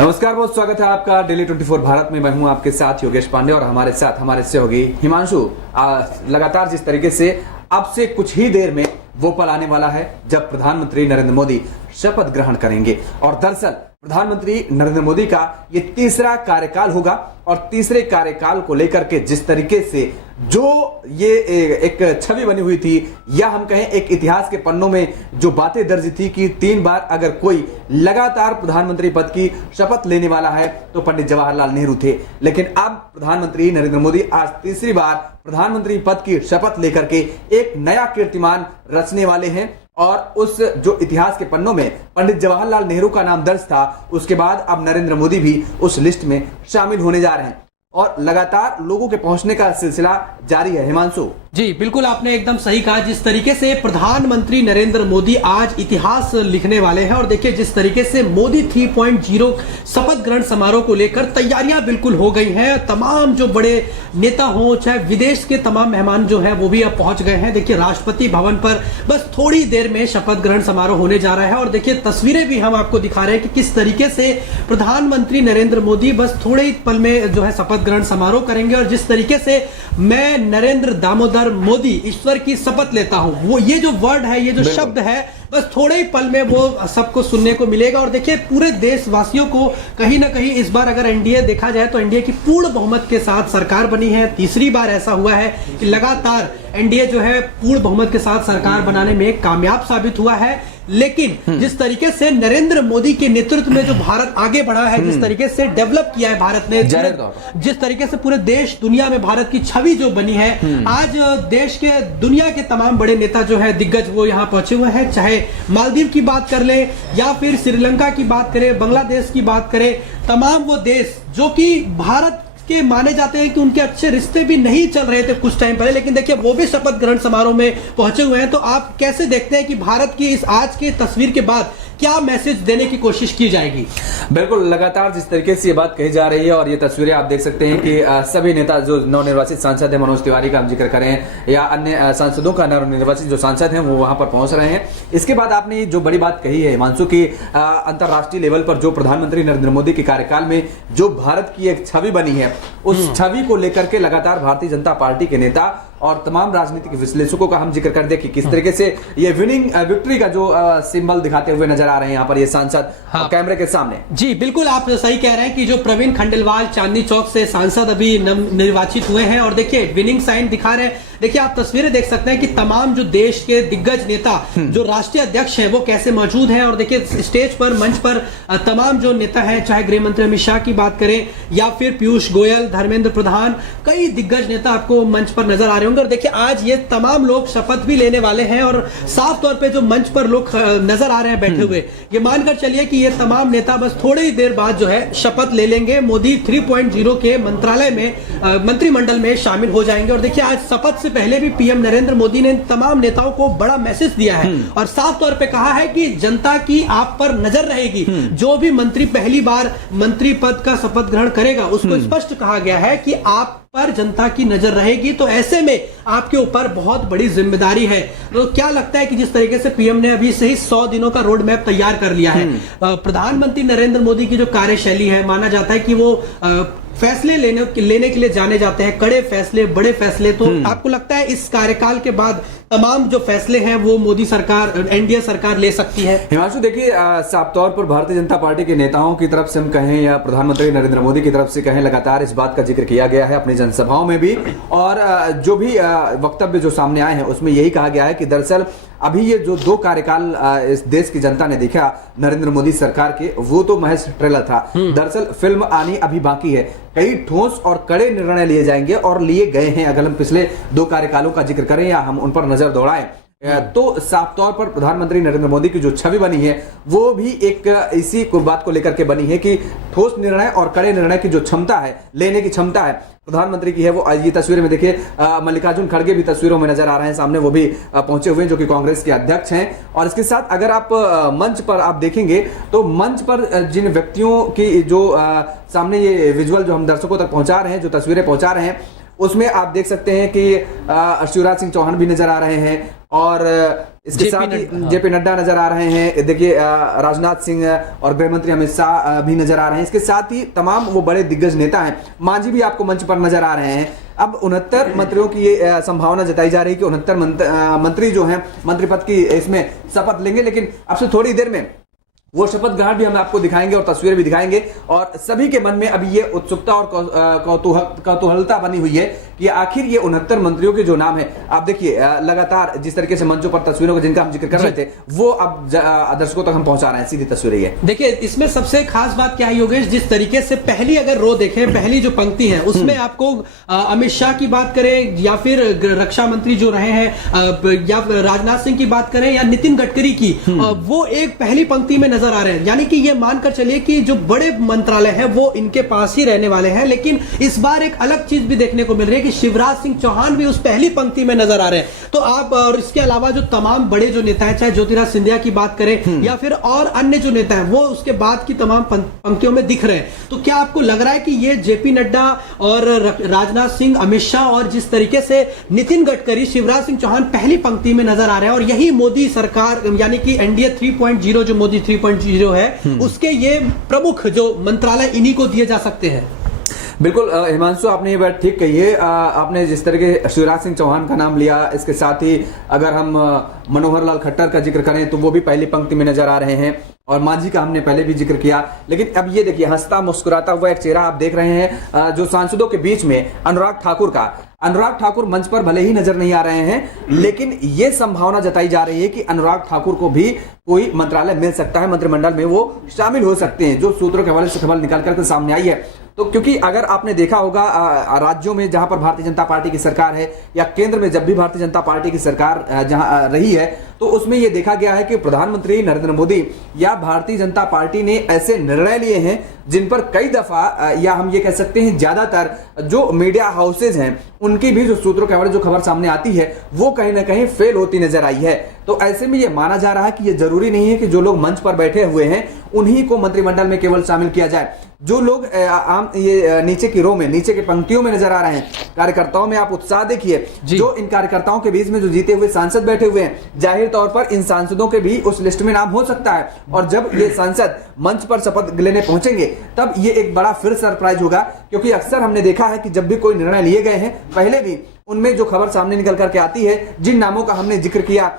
नमस्कार, बहुत स्वागत है आपका डेली 24 भारत में। मैं हूं आपके साथ योगेश पांडे और हमारे साथ हमारे सहयोगी हिमांशु। लगातार जिस तरीके से अब से कुछ ही देर में वो पल आने वाला है जब प्रधानमंत्री नरेंद्र मोदी शपथ ग्रहण करेंगे और दरअसल प्रधानमंत्री नरेंद्र मोदी का ये तीसरा कार्यकाल होगा और तीसरे कार्यकाल को लेकर के जिस तरीके से जो ये एक छवि बनी हुई थी या हम कहें एक इतिहास के पन्नों में जो बातें दर्ज थी कि 3 बार अगर कोई लगातार प्रधानमंत्री पद की शपथ लेने वाला है तो पंडित जवाहरलाल नेहरू थे। लेकिन अब प्रधानमंत्री नरेंद्र मोदी आज तीसरी बार प्रधानमंत्री पद की शपथ लेकर के एक नया कीर्तिमान रचने वाले हैं और उस जो इतिहास के पन्नों में पंडित जवाहरलाल नेहरू का नाम दर्ज था उसके बाद अब नरेंद्र मोदी भी उस लिस्ट में शामिल होने जा रहे हैं और लगातार लोगों के पहुंचने का सिलसिला जारी है। हिमांशु जी बिल्कुल, आपने एकदम सही कहा। जिस तरीके से प्रधानमंत्री नरेंद्र मोदी आज इतिहास लिखने वाले हैं और देखिए जिस तरीके से मोदी 3.0 शपथ ग्रहण समारोह को लेकर तैयारियां बिल्कुल हो गई हैं। तमाम जो बड़े नेता हों चाहे विदेश के तमाम मेहमान जो हैं वो भी अब पहुंच गए हैं। देखिए राष्ट्रपति भवन पर बस थोड़ी देर में शपथ ग्रहण समारोह होने जा रहा है और देखिए तस्वीरें भी हम आपको दिखा रहे हैं कि किस तरीके से प्रधानमंत्री नरेंद्र मोदी बस थोड़े ही पल में जो है शपथ ग्रहण समारोह करेंगे और जिस तरीके से मैं नरेंद्र दामोदर मोदी ईश्वर की शपथ लेता हूं, वो ये जो वर्ड है, ये जो शब्द है, बस थोड़े ही पल में वो सबको सुनने को मिलेगा। और देखिए पूरे देशवासियों को कहीं ना कहीं इस बार अगर एनडीए देखा जाए तो एनडीए की पूर्ण बहुमत के साथ सरकार बनी है। तीसरी बार ऐसा हुआ है कि लगातार एनडीए जो है पूर्ण बहुमत के साथ सरकार बनाने में कामयाब साबित हुआ है। लेकिन जिस तरीके से नरेंद्र मोदी के नेतृत्व में जो भारत आगे बढ़ा है, जिस तरीके से डेवलप किया है भारत ने, जिस तरीके से पूरे देश दुनिया में भारत की छवि जो बनी है, आज देश के दुनिया के तमाम बड़े नेता जो है दिग्गज वो यहाँ पहुंचे हुए हैं। चाहे मालदीव की बात कर ले या फिर श्रीलंका की बात करें, बांग्लादेश की बात करें, तमाम वो देश जो कि भारत के माने जाते हैं कि उनके अच्छे रिश्ते भी नहीं चल रहे थे कुछ टाइम पहले, लेकिन देखिए वो भी शपथ ग्रहण समारोह में पहुंचे हुए हैं। तो आप कैसे देखते हैं कि भारत की इस आज की तस्वीर के बाद क्या मैसेज देने की कोशिश की जाएगी? बिल्कुल, लगातार जिस तरीके से ये बात कही जा रही है और ये तस्वीरें आप देख सकते हैं कि सभी नेता जो नवनिर्वाचित सांसद है, मनोज तिवारी का हम जिक्र करें या अन्य सांसदों का नवनिर्वाचित जो सांसद हैं वो वहां पर पहुंच रहे हैं। इसके बाद आपने जो बड़ी बात कही है हिमांशु की, अंतर्राष्ट्रीय लेवल पर जो प्रधानमंत्री नरेंद्र मोदी के कार्यकाल में जो भारत की एक छवि बनी है उस छवि को लेकर के लगातार भारतीय जनता पार्टी के नेता और तमाम राजनीतिक विश्लेषकों का हम जिक्र कर दे कि किस तरीके से ये विक्ट्री का जो सिंबल दिखाते हुए नजर आ रहे हैं यहाँ पर ये सांसद कैमरे के सामने। जी बिल्कुल, आप सही कह रहे हैं कि जो प्रवीण खंडेलवाल चांदनी चौक से सांसद अभी निर्वाचित हुए हैं और देखिए विनिंग साइन दिखा रहे हैं। देखिए आप तस्वीरें देख सकते हैं कि तमाम जो देश के दिग्गज नेता जो राष्ट्रीय अध्यक्ष हैं वो कैसे मौजूद हैं और देखिए स्टेज पर मंच पर तमाम जो नेता हैं, चाहे गृह मंत्री अमित शाह की बात करें या फिर पीयूष गोयल, धर्मेंद्र प्रधान, कई दिग्गज नेता आपको मंच पर नजर आ रहे होंगे। और देखिए आज ये तमाम लोग शपथ भी लेने वाले हैं और साफ तौर पे जो मंच पर लोग नजर आ रहे हैं बैठे हुए, ये मानकर चलिए कि ये तमाम नेता बस थोड़ी ही देर बाद जो है शपथ ले लेंगे, मोदी 3.0 के मंत्रालय में मंत्रिमंडल में शामिल हो जाएंगे। और देखिए आज शपथ से पहले भी पीएम नरेंद्र मोदी ने तमाम नेताओं को बड़ा मैसेज दिया है और साफ तौर पे कहा है कि जनता की आप पर नजर रहेगी। जो भी मंत्री पहली बार मंत्री पद का शपथ ग्रहण करेगा उसको स्पष्ट कहा गया है कि आप पर जनता की नजर रहेगी, तो ऐसे में आपके ऊपर बहुत बड़ी जिम्मेदारी है। तो क्या लगता है कि जिस तरीके से पीएम ने अभी से ही 100 दिनों का रोड मैप तैयार कर लिया है, प्रधानमंत्री नरेंद्र मोदी की जो कार्यशैली है, माना जाता है कि वो फैसले लेने के लिए जाने जाते हैं, कड़े फैसले, बड़े फैसले। तो आपको लगता है इस कार्यकाल के बाद तमाम जो फैसले हैं वो मोदी सरकार, एनडीए सरकार ले सकती है? हिमांशु देखिए, साफ तौर पर भारतीय जनता पार्टी के नेताओं की तरफ से हम कहें या प्रधानमंत्री नरेंद्र मोदी की तरफ से कहें, लगातार इस बात का जिक्र किया गया है अपनी जनसभाओं में भी और जो भी वक्तव्य जो सामने आए हैं उसमें यही कहा गया है कि दरअसल अभी ये जो 2 कार्यकाल इस देश की जनता ने देखा नरेंद्र मोदी सरकार के, वो तो महज ट्रेलर था। दरअसल फिल्म आनी अभी बाकी है। कई ठोस और कड़े निर्णय लिए जाएंगे और लिए गए हैं। अगर हम पिछले 2 कार्यकालों का जिक्र करें या हम उन पर नजर दौड़ाएं तो साफ तौर पर प्रधानमंत्री नरेंद्र मोदी की जो छवि बनी है वो भी एक इसी बात को लेकर के बनी है कि ठोस निर्णय और कड़े निर्णय की जो क्षमता है, लेने की क्षमता है प्रधानमंत्री की है। वो ये तस्वीर में देखिए, मल्लिकार्जुन खड़गे भी तस्वीरों में नजर आ रहे हैं सामने, वो भी पहुंचे हुए हैं जो कि कांग्रेस के अध्यक्ष हैं। और इसके साथ अगर आप मंच पर आप देखेंगे तो मंच पर जिन व्यक्तियों की जो सामने ये विजुअल जो हम दर्शकों तक पहुंचा रहे हैं, जो तस्वीरें पहुंचा रहे हैं, उसमें आप देख सकते हैं कि शिवराज सिंह चौहान भी नजर आ रहे हैं और इसके साथ ही जेपी नड्डा नजर आ रहे हैं, देखिए राजनाथ सिंह और गृह मंत्री अमित शाह भी नजर आ रहे हैं। इसके साथ ही तमाम वो बड़े दिग्गज नेता हैं, मांझी भी आपको मंच पर नजर आ रहे हैं। अब 69 मंत्रियों की ये संभावना जताई जा रही है कि 69 मंत्री जो हैं मंत्री पद की इसमें शपथ लेंगे, लेकिन अब से थोड़ी देर में वो शपथ ग्रहण भी हम आपको दिखाएंगे और तस्वीरें भी दिखाएंगे। और सभी के मन में अभी ये उत्सुकता और कौतूहलता बनी हुई है कि आखिर ये 69 मंत्रियों के जो नाम है, आप देखिए लगातार जिस तरीके से मंचों पर तस्वीरों का जिनका हम जिक्र कर रहे थे वो अब दर्शकों तक हम पहुंचा रहे हैं, सीधी तस्वीरें ये देखिए। इसमें सबसे खास बात क्या है योगेश, जिस तरीके से पहली अगर रो देखें, पहली जो पंक्ति है उसमें आपको अमित शाह की बात करें या फिर रक्षा मंत्री जो रहे हैं या राजनाथ सिंह की बात करें या नितिन गडकरी की, वो एक पहली पंक्ति में नजर आ रहे हैं। यानी कि ये मानकर चलिए कि जो बड़े मंत्रालय है वो इनके पास ही रहने वाले हैं। लेकिन इस बार एक अलग चीज भी देखने को मिल रही है कि शिवराज सिंह चौहान भी उस पहली पंक्ति में नजर आ रहे हैं। तो आप और इसके अलावा जो तमाम बड़े जो नेता हैं, चाहे ज्योतिरादित्य सिंधिया की बात करें या फिर और अन्य जो नेता हैं, वो उसके बाद की तमाम पंक्तियों में दिख रहे हैं। तो क्या आपको लग रहा है कि ये जेपी नड्डा और राजनाथ सिंह, अमित शाह और जिस तरीके से नितिन गडकरी, शिवराज सिंह चौहान पहली पंक्ति में नजर आ रहे हैं और यही मोदी सरकार यानी कि एनडीए 3.0 जो मोदी 3.0 है उसके ये प्रमुख जो मंत्रालय इन्हीं को दिए जा सकते हैं? बिल्कुल हिमांशु, आपने ये बात ठीक कही है। आपने जिस तरह शिवराज सिंह चौहान का नाम लिया, इसके साथ ही अगर हम मनोहर लाल खट्टर का जिक्र करें तो वो भी पहली पंक्ति में नजर आ रहे हैं और मांझी का हमने पहले भी जिक्र किया। लेकिन अब ये देखिए हंसता मुस्कुराता हुआ एक चेहरा आप देख रहे हैं जो सांसदों के बीच में अनुराग ठाकुर का। अनुराग ठाकुर मंच पर भले ही नजर नहीं आ रहे हैं, लेकिन ये संभावना जताई जा रही है कि अनुराग ठाकुर को भी कोई मंत्रालय मिल सकता है, मंत्रिमंडल में वो शामिल हो सकते हैं, जो सूत्रों के हवाले से खबर निकाल करके सामने आई है। तो क्योंकि अगर आपने देखा होगा राज्यों में जहां पर भारतीय जनता पार्टी की सरकार है या केंद्र में जब भी भारतीय जनता पार्टी की सरकार जहां रही है, तो उसमें यह देखा गया है कि प्रधानमंत्री नरेंद्र मोदी या भारतीय जनता पार्टी ने ऐसे निर्णय लिए हैं जिन पर कई दफा या हम ये कह सकते हैं ज्यादातर जो मीडिया हाउसेज हैं उनकी भी जो सूत्रों के हवाले जो खबर सामने आती है वो कहीं ना कहीं फेल होती नजर आई है। तो ऐसे में यह माना जा रहा है कि यह जरूरी नहीं है कि जो लोग मंच पर बैठे हुए हैं उन्हीं को मंत्रिमंडल में केवल शामिल किया जाए। जो लोग आम ये नीचे की रो में, नीचे की पंक्तियों में नजर आ रहे हैं, कार्यकर्ताओं में आप उत्साह देखिए। जो इन कार्यकर्ताओं के बीच में जो जीते हुए सांसद बैठे हुए हैं, जाहिर तौर पर इन सांसदों के भी उस लिस्ट में नाम हो सकता है। और जब ये सांसद मंच पर शपथ लेने पहुंचेंगे तब ये एक बड़ा फिर सरप्राइज होगा, क्योंकि अक्सर हमने देखा है कि जब भी कोई निर्णय लिए गए हैं पहले भी उनमें जो खबर सामने निकल करके आती है, जिन नामों का हमने जिक्र किया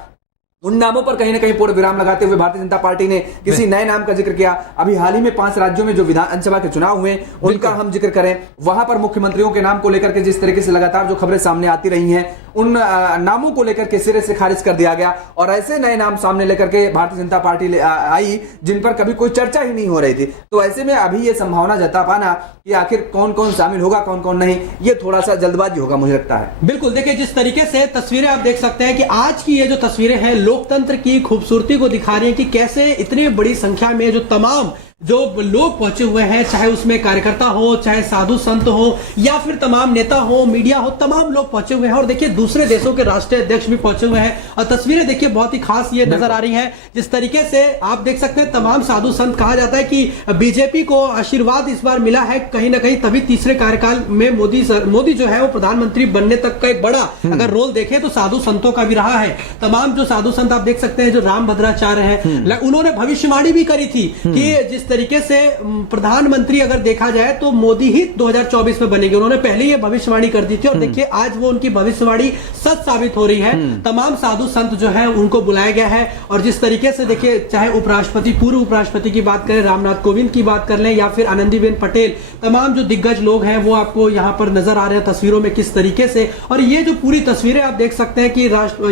उन नामों पर कहीं ना कहीं पूर्ण विराम लगाते हुए भारतीय जनता पार्टी ने किसी नए नाम का जिक्र किया। अभी हाल ही में 5 राज्यों में जो विधानसभा के चुनाव हुए उनका हम जिक्र करें, वहां पर मुख्यमंत्रियों के नाम को लेकर के जिस तरीके से लगातार जो खबरें सामने आती रही हैं उन नामों को लेकर के सिरे से खारिज कर दिया गया और ऐसे नए नाम सामने लेकर के भारतीय जनता पार्टी आई जिन पर कभी कोई चर्चा ही नहीं हो रही थी। तो ऐसे में अभी ये संभावना जता पाना कि आखिर कौन कौन शामिल होगा कौन कौन नहीं, ये थोड़ा सा जल्दबाजी होगा मुझे लगता है। बिल्कुल, देखिए जिस तरीके से तस्वीरें आप देख सकते हैं कि आज की ये जो तस्वीरें हैं लोकतंत्र की खूबसूरती को दिखा रही है कि कैसे इतनी बड़ी संख्या में जो तमाम जो लोग पहुंचे हुए हैं, चाहे उसमें कार्यकर्ता हो, चाहे साधु संत हो या फिर तमाम नेता हो, मीडिया हो, तमाम लोग पहुंचे हुए हैं। और देखिए दूसरे देशों के राष्ट्रीय अध्यक्ष भी पहुंचे हुए हैं और तस्वीरें देखिए बहुत ही खास ये नजर आ रही हैं। जिस तरीके से आप देख सकते हैं तमाम साधु संत, कहा जाता है कि बीजेपी को आशीर्वाद इस बार मिला है कहीं ना कहीं, तभी तीसरे कार्यकाल में मोदी जो है वो प्रधानमंत्री बनने तक का एक बड़ा अगर रोल देखें तो साधु संतों का भी रहा है। तमाम जो साधु संत आप देख सकते हैं, जो राम भद्राचार्य है, उन्होंने भविष्यवाणी भी करी थी कि जिस तरीके से प्रधानमंत्री अगर देखा जाए तो मोदी ही 2024 में बनेंगे, उन्होंने पहले ये भविष्यवाणी कर दी थी और देखिए आज वो उनकी भविष्यवाणी सच साबित हो रही है। तमाम साधु संत जो है उनको बुलाया गया है और जिस तरीके से देखिए चाहे उपराष्ट्रपति, पूर्व उपराष्ट्रपति की बात करें, रामनाथ कोविंद की बात कर लें या फिर आनंदीबेन पटेल, तमाम जो दिग्गज लोग हैं वो आपको यहाँ पर नजर आ रहे हैं तस्वीरों में किस तरीके से। और ये जो पूरी तस्वीरें आप देख सकते हैं कि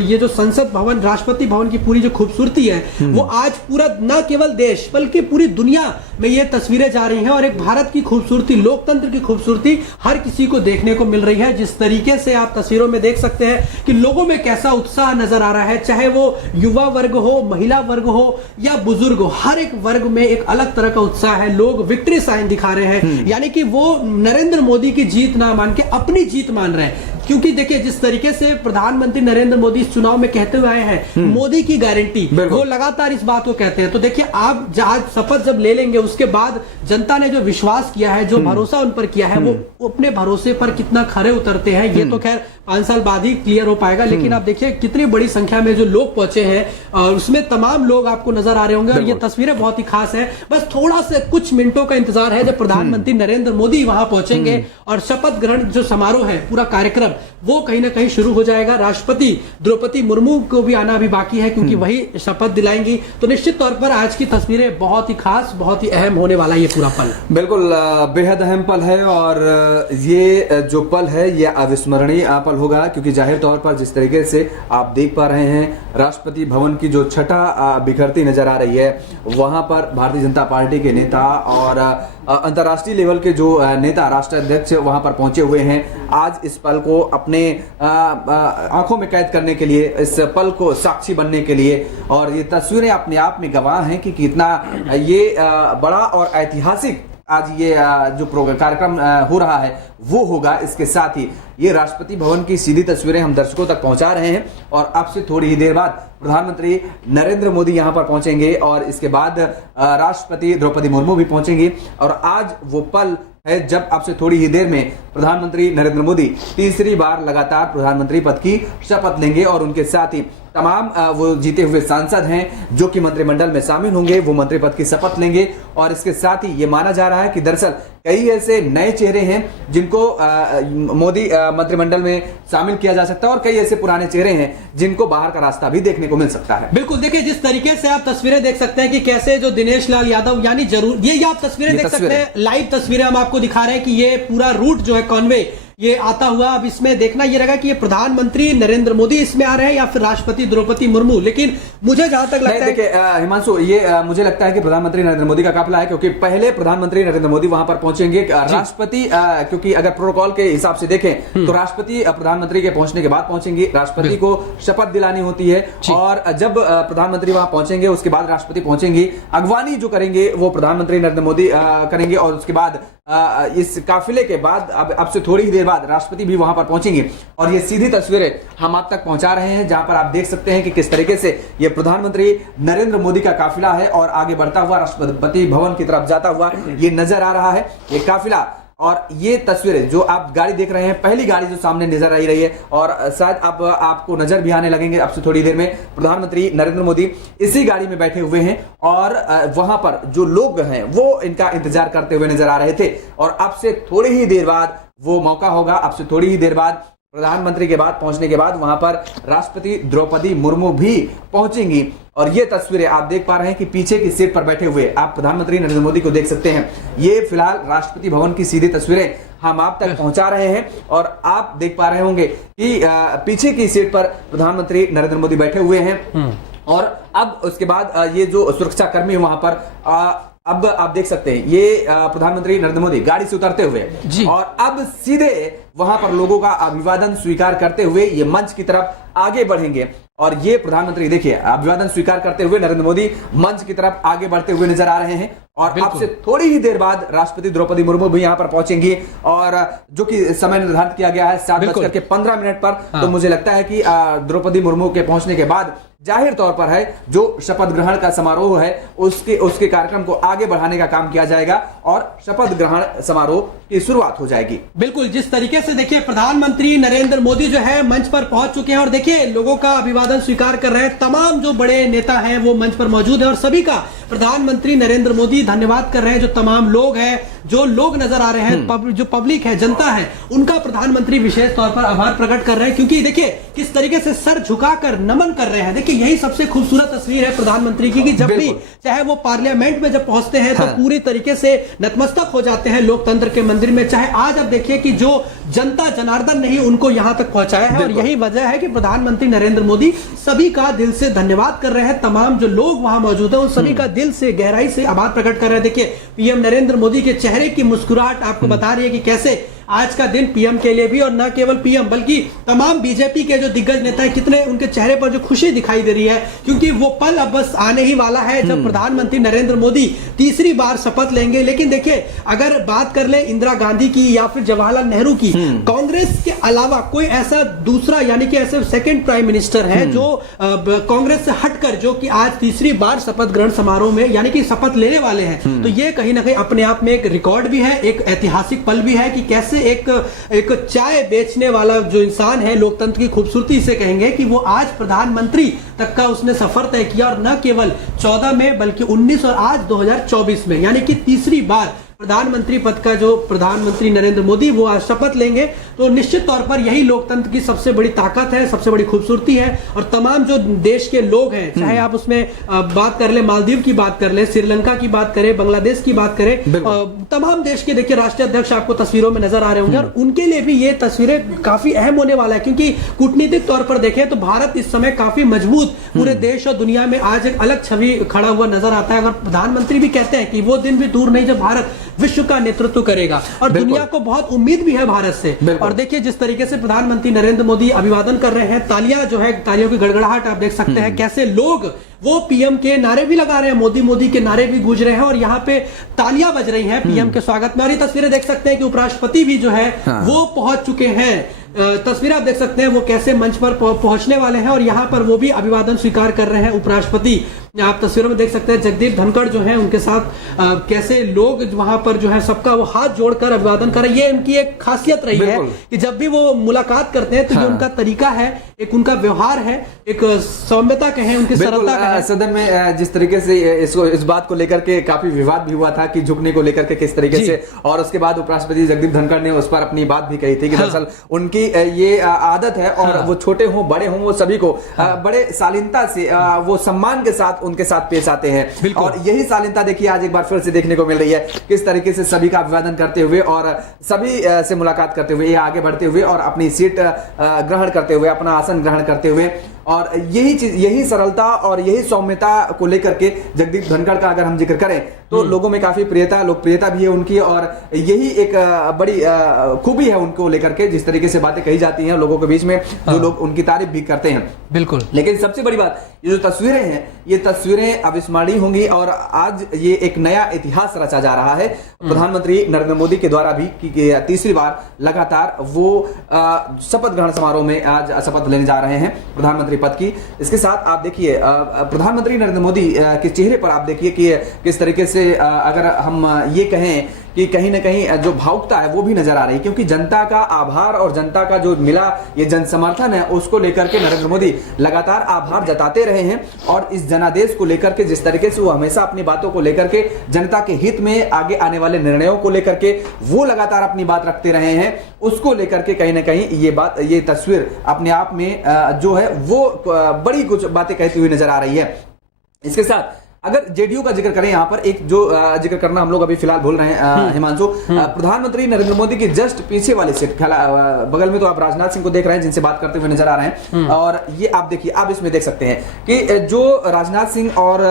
ये जो संसद भवन, राष्ट्रपति भवन की पूरी जो खूबसूरती है वो आज पूरा न केवल देश बल्कि पूरी दुनिया में ये तस्वीरें जा रही हैं और एक भारत की खूबसूरती, लोकतंत्र की खूबसूरती हर किसी को देखने को मिल रही है। जिस तरीके से आप तस्वीरों में देख सकते हैं कि लोगों में कैसा उत्साह नजर आ रहा है, चाहे वो युवा वर्ग हो, महिला वर्ग हो या बुजुर्ग हो, हर एक वर्ग में एक अलग तरह का उत्साह है। लोग विक्ट्री साइन दिखा रहे हैं, यानी कि वो नरेंद्र मोदी की जीत ना मान के अपनी जीत मान रहे हैं। क्योंकि देखिए जिस तरीके से प्रधानमंत्री नरेंद्र मोदी इस चुनाव में कहते हुए आए हैं मोदी की गारंटी, वो लगातार इस बात को कहते हैं। तो देखिए आप आज शपथ जब ले लेंगे, उसके बाद जनता ने जो विश्वास किया है, जो भरोसा उन पर किया है, वो अपने भरोसे पर कितना खरे उतरते हैं, ये तो खैर 5 साल बाद ही क्लियर हो पाएगा। लेकिन आप देखिए कितनी बड़ी संख्या में जो लोग पहुंचे हैं, और उसमें तमाम लोग आपको नजर आ रहे होंगे, और ये तस्वीरें बहुत ही खास है। बस थोड़ा सा कुछ मिनटों का इंतजार है जब प्रधानमंत्री नरेंद्र मोदी वहां पहुंचेंगे और शपथ ग्रहण जो समारोह है, पूरा कार्यक्रम वो कहीं ना कहीं शुरू हो जाएगा। राष्ट्रपति द्रौपदी मुर्मू को भी आना अभी बाकी है, क्योंकि वही शपथ दिलाएंगी। तो निश्चित तौर पर आज की तस्वीरें बहुत ही खास, बहुत ही अहम होने वाला ये पूरा पल। बिल्कुल बेहद अहम पल है, और ये जो पल है ये अविस्मरणीय पल होगा, क्योंकि जाहिर तौर पर जिस तरीके से आप देख पा रहे हैं राष्ट्रपति भवन की जो छटा बिखरती नजर आ रही है, वहां पर भारतीय जनता पार्टी के नेता और अंतर्राष्ट्रीय लेवल के जो नेता, राष्ट्राध्यक्ष वहां पर पहुंचे हुए हैं आज इस पल को अपने आंखों में कैद करने के लिए, इस पल को साक्षी बनने के लिए। और ये तस्वीरें अपने आप में गवाह हैं कि कितना ये बड़ा और ऐतिहासिक आज ये जो कार्यक्रम हो रहा है वो होगा। इसके साथ ही ये राष्ट्रपति भवन की सीधी तस्वीरें हम दर्शकों तक पहुंचा रहे हैं, और अब से थोड़ी ही देर बाद प्रधानमंत्री नरेंद्र मोदी यहां पर पहुंचेंगे, और इसके बाद राष्ट्रपति द्रौपदी मुर्मू भी पहुंचेंगी। और आज वो पल है जब अब से थोड़ी ही देर में प्रधानमंत्री नरेंद्र मोदी तीसरी बार लगातार प्रधानमंत्री पद की शपथ लेंगे, और उनके साथ ही तमाम वो जीते हुए सांसद हैं जो कि मंत्रिमंडल में शामिल होंगे, वो मंत्री पद की शपथ लेंगे। और इसके साथ ही ये माना जा रहा है कि दरअसल कई ऐसे नए चेहरे हैं जिनको मोदी मंत्रिमंडल में शामिल किया जा सकता है, और कई ऐसे पुराने चेहरे हैं जिनको बाहर का रास्ता भी देखने को मिल सकता है। बिल्कुल, देखिए जिस तरीके से आप तस्वीरें देख सकते हैं कि कैसे जो दिनेश लाल यादव, यानी जरूर ये आप तस्वीरें देख सकते हैं, लाइव तस्वीरें हम आपको दिखा रहे हैं कि ये पूरा रूट जो है कॉन्वे ये आता हुआ। अब इसमें देखना ये रहेगा कि ये प्रधानमंत्री नरेंद्र मोदी इसमें आ रहे हैं या फिर राष्ट्रपति द्रौपदी मुर्मू। लेकिन मुझे जहां तक लगता है, देखिए हिमांशु, ये मुझे लगता है कि प्रधानमंत्री नरेंद्र मोदी का काफिला है, क्योंकि पहले प्रधानमंत्री नरेंद्र मोदी वहां पर पहुंचेंगे। राष्ट्रपति क्योंकि अगर प्रोटोकॉल के हिसाब से देखें तो राष्ट्रपति प्रधानमंत्री के पहुंचने के बाद पहुंचेंगे, राष्ट्रपति को शपथ दिलानी होती है, और जब प्रधानमंत्री वहां पहुंचेंगे उसके बाद राष्ट्रपति पहुंचेंगे। अगवानी जो करेंगे वो प्रधानमंत्री नरेंद्र मोदी करेंगे, और उसके बाद इस काफिले के बाद अब से थोड़ी ही देर बाद राष्ट्रपति भी वहां पर पहुंचेंगे। और ये सीधी तस्वीरें हम आप तक पहुंचा रहे हैं, जहां पर आप देख सकते हैं कि किस तरीके से ये प्रधानमंत्री नरेंद्र मोदी का काफिला है, और आगे बढ़ता हुआ राष्ट्रपति भवन की तरफ जाता हुआ ये नजर आ रहा है ये काफिला। और ये तस्वीरें जो आप गाड़ी देख रहे हैं, पहली गाड़ी जो सामने नजर आ रही है, और शायद अब आपको नजर भी आने लगेंगे अब से थोड़ी देर में प्रधानमंत्री नरेंद्र मोदी इसी गाड़ी में बैठे हुए हैं, और वहां पर जो लोग हैं वो इनका इंतजार करते हुए नजर आ रहे थे। और अब से थोड़ी ही देर बाद वो मौका होगा, अब से थोड़ी ही देर बाद प्रधानमंत्री के बाद पहुंचने के बाद वहां पर राष्ट्रपति द्रौपदी मुर्मू भी पहुंचेंगी। और ये तस्वीरें आप देख पा रहे हैं कि पीछे की सीट पर बैठे हुए आप प्रधानमंत्री नरेंद्र मोदी को देख सकते हैं। ये फिलहाल राष्ट्रपति भवन की सीधी तस्वीरें हम आप तक पहुंचा रहे हैं, और आप देख पा रहे होंगे कि पीछे की सीट पर प्रधानमंत्री नरेंद्र मोदी बैठे हुए हैं। और अब उसके बाद ये जो सुरक्षा कर्मी वहां पर अब आप देख सकते हैं ये प्रधानमंत्री नरेंद्र मोदी गाड़ी से उतरते हुए, और अब सीधे वहां पर लोगों का अभिवादन स्वीकार करते हुए ये मंच की तरफ आगे बढ़ेंगे। और ये प्रधानमंत्री देखिए अभिवादन स्वीकार करते हुए नरेंद्र मोदी मंच की तरफ आगे बढ़ते हुए नजर आ रहे हैं। और अब से थोड़ी ही देर बाद राष्ट्रपति द्रौपदी मुर्मू भी यहां पर पहुंचेंगी, और जो कि समय निर्धारित किया गया है 7:15 पर। तो मुझे लगता है कि द्रौपदी मुर्मू के पहुंचने के बाद जाहिर तौर पर है जो शपथ ग्रहण का समारोह है उसके कार्यक्रम को आगे बढ़ाने का काम किया जाएगा, और शपथ ग्रहण समारोह की शुरुआत हो जाएगी। बिल्कुल, जिस तरीके से देखिए प्रधानमंत्री नरेंद्र मोदी जो है मंच पर पहुंच चुके हैं, और देखिए लोगों का अभिवादन स्वीकार कर रहे हैं। तमाम जो बड़े नेता हैं वो मंच पर मौजूद है, और सभी का प्रधानमंत्री नरेंद्र मोदी धन्यवाद कर रहे हैं। जो तमाम लोग हैं, जो लोग नजर आ रहे हैं, जो पब्लिक है, जनता है, उनका प्रधानमंत्री विशेष तौर पर आभार प्रकट कर रहे हैं, क्योंकि देखिए किस तरीके से सर झुकाकर नमन कर रहे हैं। देखिए यही सबसे खूबसूरत तस्वीर है प्रधानमंत्री की, कि जब भी चाहे वो पार्लियामेंट में जब पहुंचते हैं तो पूरी तरीके से नतमस्तक हो जाते हैं लोकतंत्र के मंदिर में। चाहे आज आप देखिए कि जो जनता जनार्दन ने ही उनको यहां तक पहुंचाया है, और यही वजह है कि प्रधानमंत्री नरेंद्र मोदी सभी का दिल से धन्यवाद कर रहे हैं। तमाम जो लोग वहां मौजूद हैं उन सभी का दिल से गहराई से आभार प्रकट कर रहे हैं। देखिए पीएम नरेंद्र मोदी के चेहरे की मुस्कुराहट आपको बता रही है कि कैसे आज का दिन पीएम के लिए भी, और न केवल पीएम बल्कि तमाम बीजेपी के जो दिग्गज नेता हैं, कितने उनके चेहरे पर जो खुशी दिखाई दे रही है, क्योंकि वो पल अब बस आने ही वाला है जब प्रधानमंत्री नरेंद्र मोदी तीसरी बार शपथ लेंगे। लेकिन देखिए, अगर बात कर ले इंदिरा गांधी की या फिर जवाहरलाल नेहरू की, कांग्रेस के अलावा कोई ऐसा दूसरा यानी कि ऐसे सेकंड प्राइम मिनिस्टर है जो कांग्रेस से हटकर जो कि आज तीसरी बार शपथ ग्रहण समारोह में यानी कि शपथ लेने वाले हैं। तो ये कहीं ना कहीं अपने आप में एक रिकॉर्ड भी है, एक ऐतिहासिक पल भी है कि कैसे एक चाय बेचने वाला जो इंसान है, लोकतंत्र की खूबसूरती से कहेंगे कि वो आज प्रधानमंत्री तक का उसने सफर तय किया, और न केवल 14 में बल्कि 19 और आज 2024 में, यानी कि तीसरी बार प्रधानमंत्री पद का जो प्रधानमंत्री नरेंद्र मोदी वो आज शपथ लेंगे। तो निश्चित तौर पर यही लोकतंत्र की सबसे बड़ी ताकत है, सबसे बड़ी खूबसूरती है। और तमाम जो देश के लोग हैं, चाहे आप उसमें बात कर ले, मालदीव की बात कर ले, श्रीलंका की बात करें, बांग्लादेश की बात करें, तमाम देश के देखिए राष्ट्रीय अध्यक्ष आपको तस्वीरों में नजर आ रहे होंगे, और उनके लिए भी ये तस्वीरें काफी अहम होने वाला है, क्योंकि कूटनीतिक तौर पर देखें तो भारत इस समय काफी मजबूत पूरे देश और दुनिया में आज एक अलग छवि खड़ा हुआ नजर आता है। अगर प्रधानमंत्री भी कहते हैं कि वो दिन भी दूर नहीं जब भारत विश्व का नेतृत्व करेगा, और दुनिया को बहुत उम्मीद भी है भारत से। और देखिए जिस तरीके से प्रधानमंत्री नरेंद्र मोदी अभिवादन कर रहे हैं, तालियां जो है, तालियों की गड़गड़ाहट आप देख सकते हैं, कैसे लोग वो पीएम के नारे भी लगा रहे हैं, मोदी मोदी के नारे भी गूंज रहे हैं, और यहाँ पे तालियां बज रही हैं पीएम के स्वागत में। और ये तस्वीरें देख सकते हैं कि उपराष्ट्रपति भी जो है वो पहुंच चुके हैं। तस्वीर आप देख सकते हैं वो कैसे मंच पर पहुंचने वाले हैं, और यहाँ पर वो भी अभिवादन स्वीकार कर रहे हैं उपराष्ट्रपति। आप तस्वीरों में देख सकते हैं जगदीप धनखड़ जो हैं उनके साथ कैसे लोग वहां पर जो है सबका वो हाथ जोड़कर अभिवादन कर रहे हैं। ये उनकी एक खासियत रही है कि जब भी वो मुलाकात करते हैं तो ये उनका तरीका है, एक उनका व्यवहार है, एक सौम्यता कहें, उनकी सरलता कहें। सदन में जिस तरीके से इस बात को लेकर के काफी विवाद भी हुआ था कि झुकने को लेकर के किस तरीके से, और उसके बाद उपराष्ट्रपति जगदीप धनखड़ ने उस पर अपनी बात भी कही थी कि दरअसल उनकी ये आदत है, और वो छोटे हों बड़े हों वो सभी को बड़े शालीनता से वो सम्मान के साथ उनके साथ पेश आते हैं। और यही शालीनता देखिए आज एक बार फिर से देखने को मिल रही है, किस तरीके से सभी का अभिवादन करते हुए और सभी से मुलाकात करते हुए, ये आगे बढ़ते हुए और अपनी सीट ग्रहण करते हुए, अपना आसन ग्रहण करते हुए। और यही चीज, यही सरलता और यही सौम्यता को लेकर के जगदीप धनखड़ का अगर हम जिक्र करें तो लोगों में काफी प्रियता, लोकप्रियता भी है उनकी, और यही एक बड़ी खूबी है उनको लेकर के, जिस तरीके से बातें कही जाती हैं लोगों के बीच में, जो लोग उनकी तारीफ भी करते हैं। बिल्कुल। लेकिन सबसे बड़ी बात, ये जो तस्वीरें हैं, ये तस्वीरें अविस्मरणीय होंगी, और आज ये एक नया इतिहास रचा जा रहा है प्रधानमंत्री नरेंद्र मोदी के द्वारा भी, कि तीसरी बार लगातार वो शपथ ग्रहण समारोह में आज शपथ लेने जा रहे हैं प्रधानमंत्री पद की। इसके साथ आप देखिए प्रधानमंत्री नरेंद्र मोदी के चेहरे पर आप देखिए कि किस तरीके से अगर हम ये कहें कि कहीं ना कहीं जो भावुकता है वो भी नजर आ रही है, क्योंकि जनता का आभार और जनता का जो मिला ये जन समर्थन है उसको लेकर के नरेंद्र मोदी लगातार आभार जताते रहे हैं। और इस जनादेश को लेकर के जिस तरीके से वो हमेशा अपनी बातों को लेकर के, जनता के हित में आगे आने वाले निर्णयों को लेकर के वो लगातार अपनी बात रखते रहे हैं, उसको लेकर के कहीं ना कहीं ये बात, ये तस्वीर अपने आप में जो है वो बड़ी कुछ बातें कहती हुई नजर आ रही है। इसके साथ अगर जेडीयू का जिक्र करें, यहाँ पर एक जो जिक्र करना हम लोग अभी फिलहाल भूल रहे हैं हिमांशु, प्रधानमंत्री नरेंद्र मोदी की जस्ट पीछे वाली सीट बगल में तो आप राजनाथ सिंह को देख रहे हैं जिनसे बात करते हुए नजर आ रहे हैं, और ये आप देखिए, आप इसमें देख सकते हैं कि जो राजनाथ सिंह और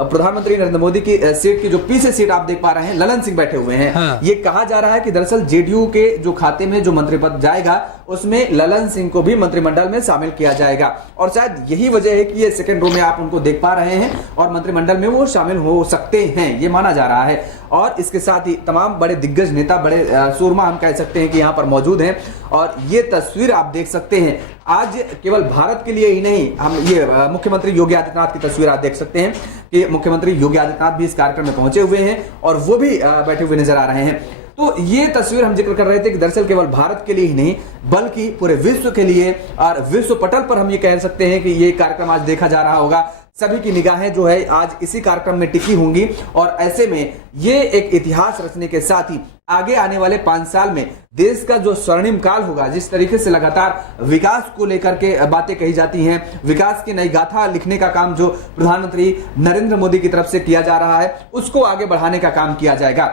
प्रधानमंत्री नरेंद्र मोदी की सीट की जो पीछे सीट आप देख पा रहे हैं, ललन सिंह बैठे हुए हैं। ये कहा जा रहा है कि दरअसल जेडीयू के जो खाते में जो मंत्री पद जाएगा उसमें ललन सिंह को भी मंत्रिमंडल में शामिल किया जाएगा, और शायद यही वजह है कि ये सेकंड रो में आप उनको देख पा रहे हैं और मंत्रिमंडल में वो शामिल हो सकते हैं, ये माना जा रहा है। और इसके साथ ही तमाम बड़े दिग्गज नेता, बड़े सूरमा हम कह सकते हैं कि यहाँ पर मौजूद हैं, और ये तस्वीर आप देख सकते हैं आज केवल भारत के लिए ही नहीं, हम ये मुख्यमंत्री योगी आदित्यनाथ की तस्वीर आप देख सकते हैं कि मुख्यमंत्री योगी आदित्यनाथ भी इस कार्यक्रम में पहुंचे हुए हैं और वो भी बैठे हुए नजर आ रहे हैं। तो ये तस्वीर हम जिक्र कर रहे थे कि दरअसल केवल भारत के लिए ही नहीं बल्कि पूरे विश्व के लिए, और विश्व पटल पर हम ये कह सकते हैं कि ये कार्यक्रम आज देखा जा रहा होगा, सभी की निगाहें जो है आज इसी कार्यक्रम में टिकी होंगी। और ऐसे में ये एक इतिहास रचने के साथ ही आगे आने वाले 5 साल में देश का जो स्वर्णिम काल होगा, जिस तरीके से लगातार विकास को लेकर के बातें कही जाती हैं, विकास की नई गाथा लिखने का काम जो प्रधानमंत्री नरेंद्र मोदी की तरफ से किया जा रहा है, उसको आगे बढ़ाने का काम किया जाएगा।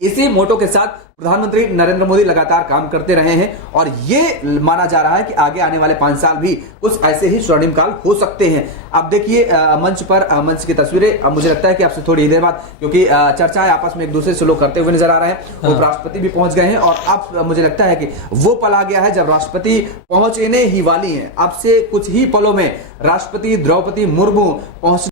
इसी मोटो के साथ प्रधानमंत्री नरेंद्र मोदी लगातार काम करते रहे हैं और ये माना जा रहा है कि आगे आने वाले 5 साल भी कुछ ऐसे ही स्वर्णिम काल हो सकते हैं। अब देखिए मंच की तस्वीरें, अब मुझे लगता है कि आपसे थोड़ी देर बाद, क्योंकि चर्चाएं आपस में एक दूसरे से लोग करते हुए नजर आ रहे हैं, उपराष्ट्रपति भी पहुंच गए हैं और अब मुझे लगता है कि वो पल आ गया है जब राष्ट्रपति पहुंचने ही वाली हैं। अब से कुछ ही पलों में राष्ट्रपति द्रौपदी मुर्मू पहुंच